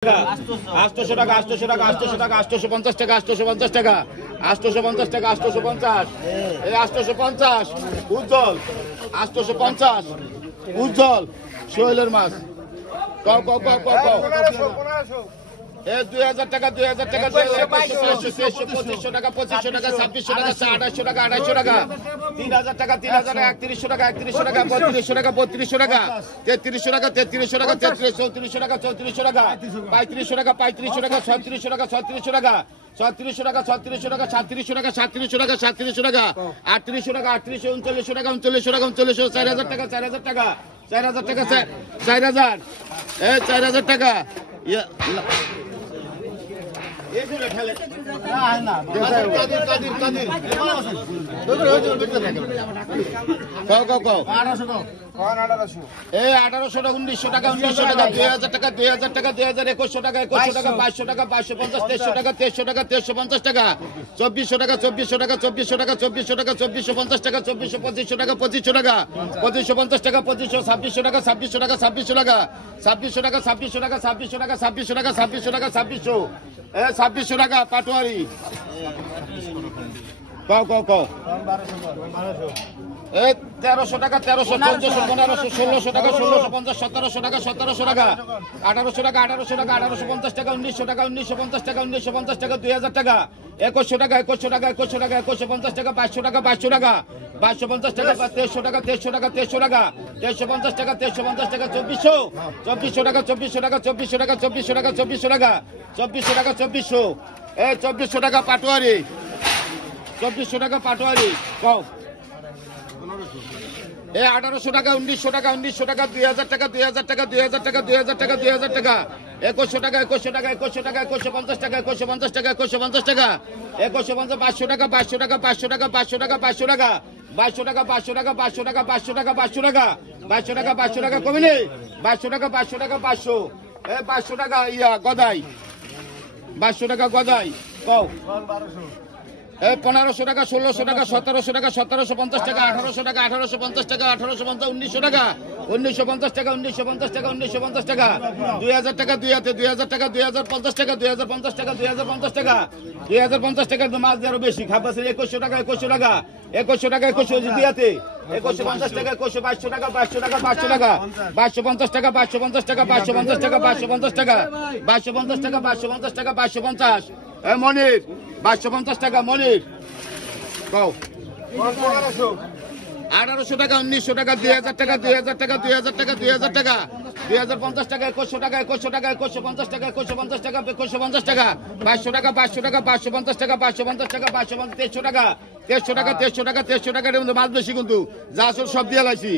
800 টাকা 800 টাকা 800 টাকা 850 টাকা 850 টাকা 850 টাকা 850 এই 850 উজ্জ্বল 850 উজ্জ্বল শৈলের মাছ কও 2000 টাকা 2000 টাকা 2500 টাকা 2500 টাকা 2600 টাকা 2800 টাকা 2800 টাকা 3000 টাকা 3000 3100 টাকা 3100 টাকা 3200 টাকা 3200 টাকা 3300 টাকা 3300 টাকা 3400 টাকা 3400 টাকা 3500 টাকা 3500 টাকা 3600 টাকা 3600 টাকা 3600 টাকা 3600 টাকা 3700 টাকা 3700 টাকা 3700 টাকা 3800 টাকা 3800 টাকা 3900 টাকা 4000 টাকা 4000 টাকা 4000 টাকা 4000 এই 4000 টাকা এই 1800 টাকা 1900 টাকা 2000 টাকা 2000 টাকা 2100 টাকা 2200 টাকা 2250 2300 টাকা 2350 টাকা 2400 টাকা 2400 টাকা 2400 টাকা 2400 টাকা 2450 টাকা 2500 টাকা 2500 টাকা 2550 টাকা 2600 টাকা 2600 টাকা 2600 টাকা 2600 টাকা 2600 টাকা 2600 টাকা 2600 টাকা 2600 টাকা 2600 2600 টাকা পাটোয়ারি কও 1300 টাকা 1300 1400 1500 1600 টাকা 1650 1700 টাকা 1700 টাকা 1800 টাকা 1800 টাকা 1850 টাকা 1900 টাকা 1950 টাকা 1950 টাকা 2000 টাকা 2100 টাকা 2100 টাকা 2100 টাকা 2150 টাকা 2200 টাকা 2200 টাকা 2250 টাকা 2300 টাকা 2300 টাকা 2300 টাকা 2350 টাকা 2350 টাকা 2400 2400 টাকা 2400 টাকা 2400 টাকা 2400 টাকা 2400 টাকা 2400 টাকা 2400 2400 টাকা পাটোয়ারি 2400 টাকা পাটোয়ারি কও 1800 টাকা 1900 টাকা 1900 টাকা 2000 টাকা 2000 টাকা 2000 টাকা 2000 টাকা 2000 টাকা 2100 টাকা 2100 টাকা 2100 টাকা 2150 টাকা 2150 টাকা 2150 টাকা 2150 500 টাকা 500 টাকা 500 টাকা 500 টাকা 500 টাকা 500 টাকা 500 টাকা 500 টাকা 500 টাকা 500 টাকা 500 টাকা 500 টাকা কমে নেই 500 টাকা 500 টাকা 500 500 টাকা ইয়া গদাই 500 টাকা গদাই কও 1500 টাকা 1600 টাকা 1700 টাকা 1750 টাকা 1800 টাকা 1850 টাকা 1850 1900 টাকা 1950 টাকা 1950 টাকা 1950 টাকা 2000 টাকা 2000 টাকা 2050 টাকা 2050 টাকা 2050 টাকা 2050 টাকা মাছ আরো বেশি খাবার 2100 টাকা 2100 টাকা 2100 টাকা 2100 দিয়াতে 2150 টাকা 2200 টাকা 2200 টাকা 500 টাকা 2250 টাকা 550 টাকা 550 টাকা 550 টাকা 550 টাকা 550 টাকা 550 মনির 550 টাকা মনির কও 1800 টাকা 1900 টাকা 2000 টাকা 2000 টাকা 2000 টাকা 2000 টাকা 2050 টাকা 2100 টাকা 2100 টাকা 2150 টাকা 2150 টাকা 2150 টাকা 500 টাকা 500 টাকা 550 টাকা 550 টাকা 55300 টাকা 1300 টাকা 1300 টাকা 1300 টাকার মধ্যে মাছ বেশি কিন্তু যা আসল সব দিয়ে লাইছি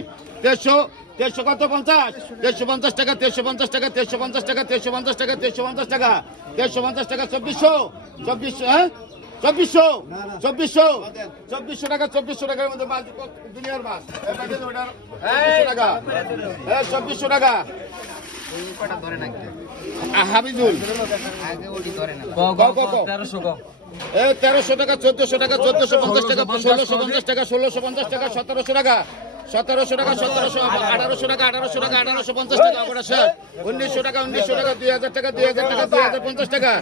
1300 কত 50 1350 টাকা 1350 টাকা 1350 টাকা 1350 টাকা 1350 টাকা 1350 টাকা 2400 হ্যাঁ 2400 টাকা 2400 টাকার মধ্যে মাছ দুনিয়ার মাছ 2400 টাকা 2400 টাকা হাবিজুল 1300 টাকা 1400 টাকা 1450 টাকা 1650 টাকা 1650 টাকা 1700 টাকা 1700 টাকা 1700 1800 টাকা 1800 টাকা 1850 টাকা 1900 টাকা 1900 টাকা 2000 টাকা 2000 টাকা 2050 টাকা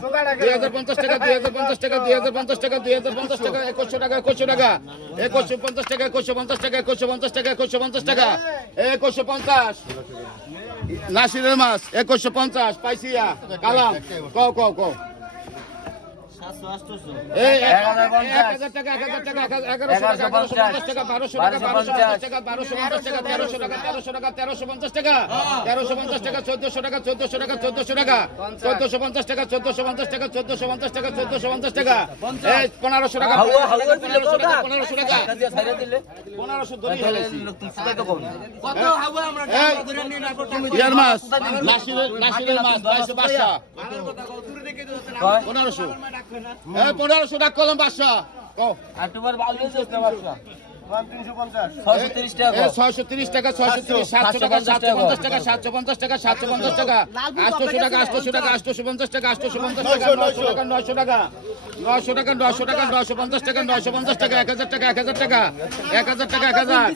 2050 টাকা 2050 টাকা 2050 টাকা 2050 টাকা 2100 টাকা 2100 টাকা 2150 টাকা 2150 টাকা 2150 টাকা 2150 টাকা 2150 নাসিরের মাছ 2150 পাইছিয়া কালাম কও 1000 টাকা 1000 টাকা 1100 টাকা 1150 টাকা 1200 টাকা 1250 টাকা 1250 টাকা 1300 টাকা 1300 টাকা 1350 টাকা 1350 টাকা 1400 টাকা 1400 টাকা 1400 টাকা 1450 টাকা 1450 টাকা 1450 টাকা 1450 টাকা 1500 টাকা 1500 টাকা 1500 টাকা 1500 ধরে হেলাইছি কত হাওয়া আমরা টাকা ধরে নিয়ে না ইয়ার মাছ নাসিরের মাছ পাইছে বাসা 1500 1500 টাকা কলম বাসা কও আটবার বাউলে যাচ্ছে বাসা 630 টাকা 630 টাকা 630 700 টাকা 750 টাকা 750 টাকা 750 টাকা 800 টাকা 800 টাকা 850 টাকা 850 টাকা 900 টাকা 900 টাকা 900 টাকা 900 টাকা 950 টাকা 950 টাকা 1000 টাকা 1000 টাকা 1000 টাকা 1000